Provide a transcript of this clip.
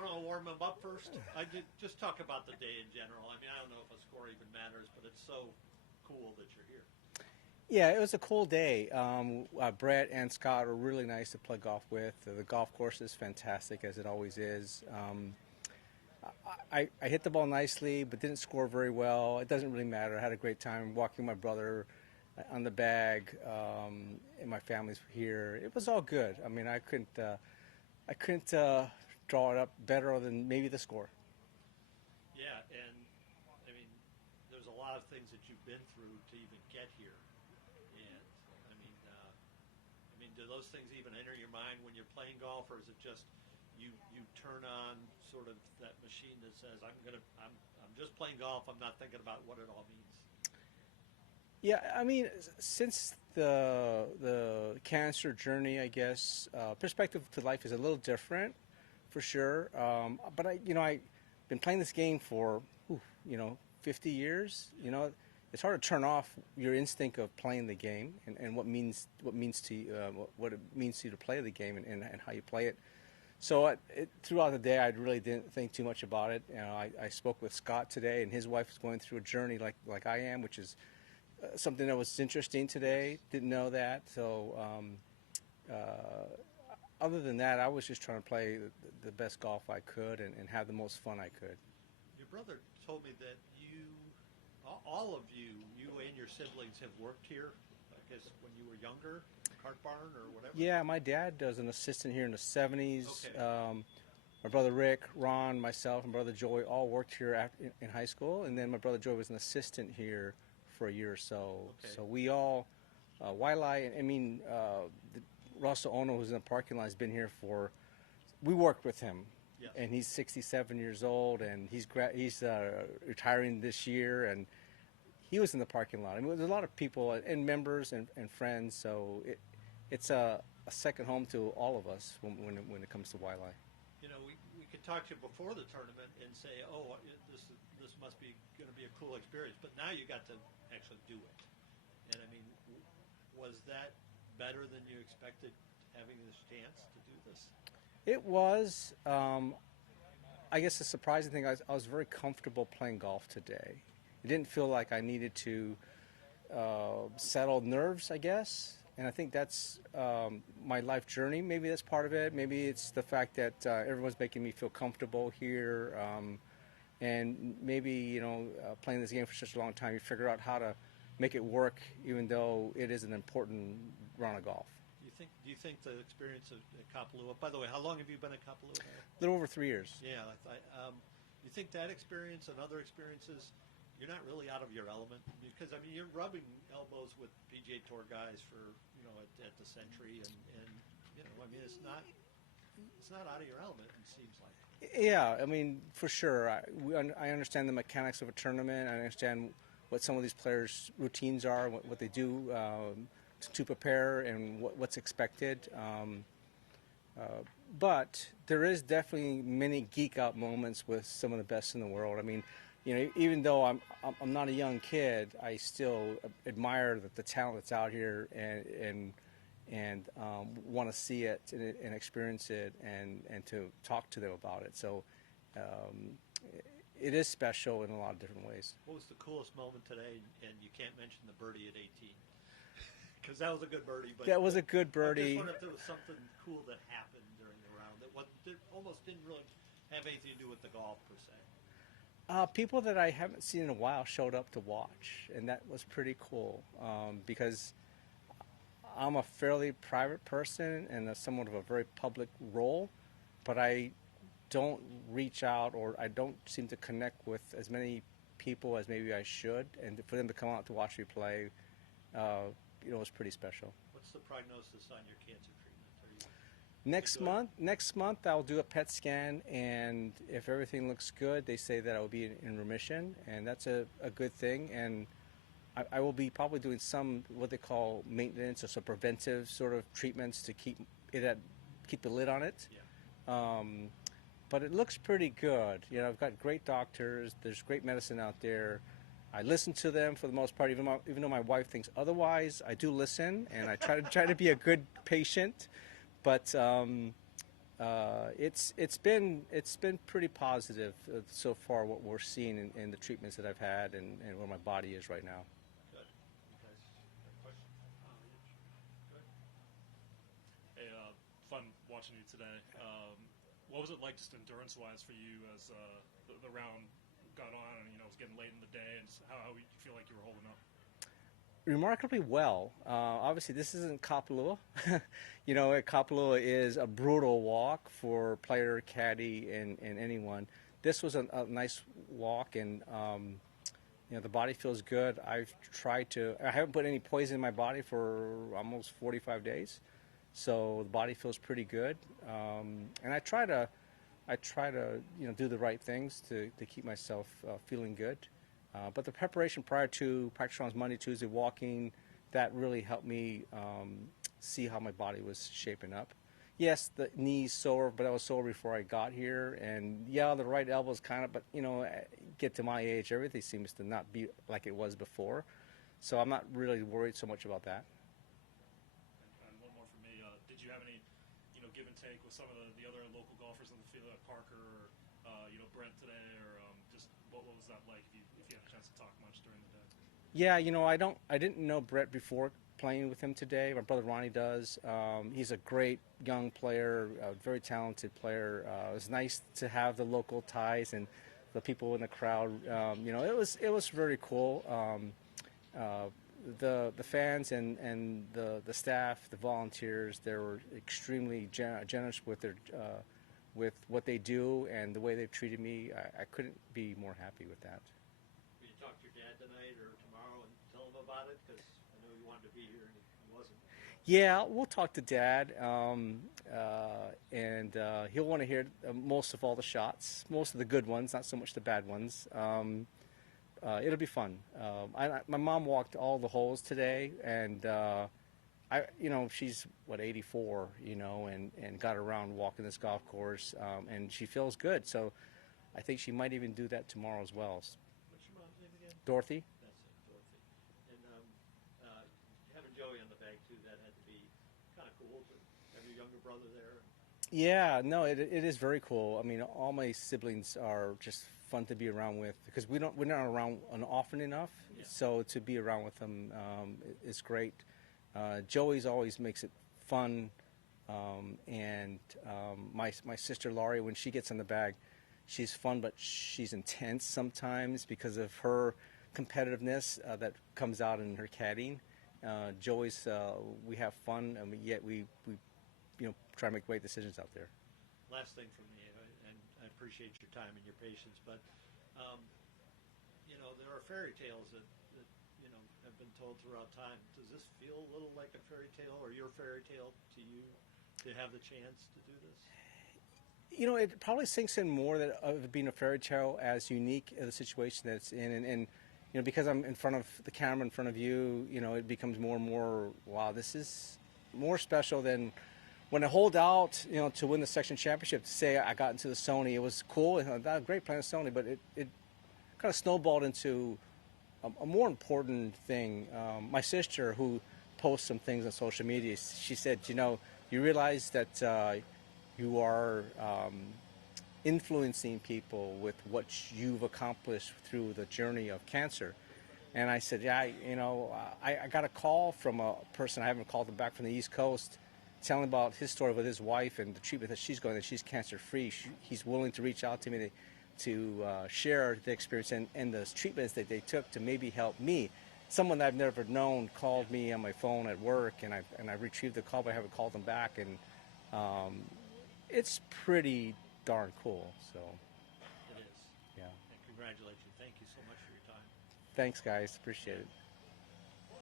you want to warm them up first? I did just talk about the day in general. I mean, I don't know if a score even matters, but it's so cool that you're here. Yeah, it was a cool day. Brett and Scott are really nice to play golf with. The golf course is fantastic, as it always is. I hit the ball nicely, but didn't score very well. It doesn't really matter. I had a great time walking my brother on the bag, and my family's here. It was all good. I mean, I couldn't draw it up better than maybe the score. Yeah, and I mean, there's a lot of things that you've been through to even get here. And I mean, do those things even enter your mind when you're playing golf, or is it just you turn on sort of that machine that says, I'm just playing golf. I'm not thinking about what it all means. Yeah, I mean, since the cancer journey, I guess perspective to life is a little different, for sure. But I've been playing this game for 50 years. It's hard to turn off your instinct of playing the game and what it means to you to play the game and how you play it. So throughout the day, I really didn't think too much about it. I spoke with Scott today, and his wife is going through a journey like I am, which is something that was interesting today. Didn't know that. So other than that, I was just trying to play the best golf I could and have the most fun I could. Your brother told me that all of you and your siblings have worked here, I guess, when you were younger, Cart Barn or whatever? Yeah, my dad was an assistant here in the 70s. Okay. My brother Rick, Ron, myself, and brother Joey all worked here in high school, and then my brother Joey was an assistant here for a year or so. Okay. So we all, Wiley, Russell Ono, who's in the parking lot, has been here we worked with him. Yes. And he's 67 years old, and he's retiring this year, and he was in the parking lot. I mean, there's a lot of people and members and friends, so it's a second home to all of us when it comes to Wiley. We could talk to you before the tournament and say, oh, this must be going to be a cool experience, but now you got to actually do it. And I mean, was that better than you expected, having this chance to do this? It was. I guess the surprising thing, I was very comfortable playing golf today. It didn't feel like I needed to settle nerves, I guess. And I think that's my life journey. Maybe that's part of it. Maybe it's the fact that everyone's making me feel comfortable here. And maybe, playing this game for such a long time, you figure out how to make it work, even though it is an important round of golf. Do you think the experience at Kapalua, by the way, how long have you been at Kapalua? A little over 3 years. Yeah. You think that experience and other experiences, you're not really out of your element? Because, I mean, you're rubbing elbows with PGA Tour guys for, at the Century, and I mean, it's not out of your element, it seems like. Yeah, I mean, for sure. I understand the mechanics of a tournament. I understand what some of these players' routines are, what they do to prepare, and what's expected. But there is definitely many geek out moments with some of the best in the world. I mean, even though I'm not a young kid, I still admire the talent that's out here and want to see it and experience it and to talk to them about it. So it is special in a lot of different ways. What was the coolest moment today? And you can't mention the birdie at 18. Because that was a good birdie. That was a good birdie. I just wonder if there was something cool that happened during the round that almost didn't really have anything to do with the golf per se. People that I haven't seen in a while showed up to watch, and that was pretty cool because I'm a fairly private person and somewhat of a very public role, but I don't reach out, or I don't seem to connect with as many people as maybe I should, and for them to come out to watch me play, was pretty special. What's the prognosis on your cancer treatment? Next month I'll do a PET scan, and if everything looks good, they say that I will be in remission, and that's a good thing. And I will be probably doing some what they call maintenance or some preventive sort of treatments to keep the lid on it. Yeah. But it looks pretty good. I've got great doctors. There's great medicine out there. I listen to them for the most part, even though my wife thinks otherwise. I do listen, and I try to be a good patient. But it's been pretty positive so far what we're seeing in the treatments that I've had and where my body is right now. Good. Okay. Question? Good. Hey, fun watching you today. What was it like, just endurance-wise, for you as the round got on and it was getting late in the day, and just how you feel like you were holding up? Remarkably well. Obviously, this isn't Kapalua. Kapalua is a brutal walk for player, caddy, and anyone. This was a nice walk, and the body feels good. I haven't put any poison in my body for almost 45 days, so the body feels pretty good. And I try to do the right things to keep myself feeling good. But the preparation prior to practice rounds Monday, Tuesday, walking, that really helped me see how my body was shaping up. Yes, the knee's sore, but I was sore before I got here. And yeah, the right elbow's kind of, but get to my age, everything seems to not be like it was before. So I'm not really worried so much about that. And one more from me. Did you have any, give and take with some of the other local golfers on the field, like Parker or, Brent today, or just what was that like if you had a chance to talk much during the day? Yeah, I didn't know Brett before playing with him today. My brother Ronnie does. He's a great young player, a very talented player. It was nice to have the local ties and the people in the crowd. It was very cool. The fans and the staff, the volunteers, they were extremely generous with their with what they do and the way they've treated me. I couldn't be more happy with that. Will you talk to your dad tonight or tomorrow and tell him about it? Because I know he wanted to be here and he wasn't. Yeah, we'll talk to Dad, and he'll want to hear most of all the shots, most of the good ones, not so much the bad ones. It'll be fun. My mom walked all the holes today, and she's 84, and got around walking this golf course, and she feels good. So I think she might even do that tomorrow as well. What's your mom's name again? Dorothy. That's it, Dorothy. And having Joey on the bag too, that had to be kind of cool to have your younger brother there. Yeah, no, it is very cool. I mean, all my siblings are just fun to be around with because we're not around often enough. Yeah. So to be around with them is great. Joey's always makes it fun, and my sister Laurie, when she gets in the bag, she's fun, but she's intense sometimes because of her competitiveness that comes out in her caddying. Joey's we have fun, and yet we try to make great decisions out there. Last thing from me, and I appreciate your time and your patience, but there are fairy tales that have been told throughout time. Does this feel a little like a fairy tale, or your fairy tale to you, to have the chance to do this? It probably sinks in more that of being a fairy tale as unique as the situation that it's in, and because I'm in front of the camera, in front of you, it becomes more and more, wow, this is more special than when I hold out, to win the section championship. To say I got into the Sony, it was cool. That was great playing Sony, but it kind of snowballed into a more important thing. My sister, who posts some things on social media, she said, you realize that you are influencing people with what you've accomplished through the journey of cancer. And I said, yeah, I got a call from a person, I haven't called him back, from the East Coast, telling about his story with his wife and the treatment that she's going, that she's cancer-free. He's willing to reach out to me to share the experience and the treatments that they took to maybe help me. Someone I've never known called me on my phone at work, and I retrieved the call, but I haven't called them back. And it's pretty darn cool. So It is. yeah. And congratulations. Thank you so much for your time. Thanks, guys. Appreciate it.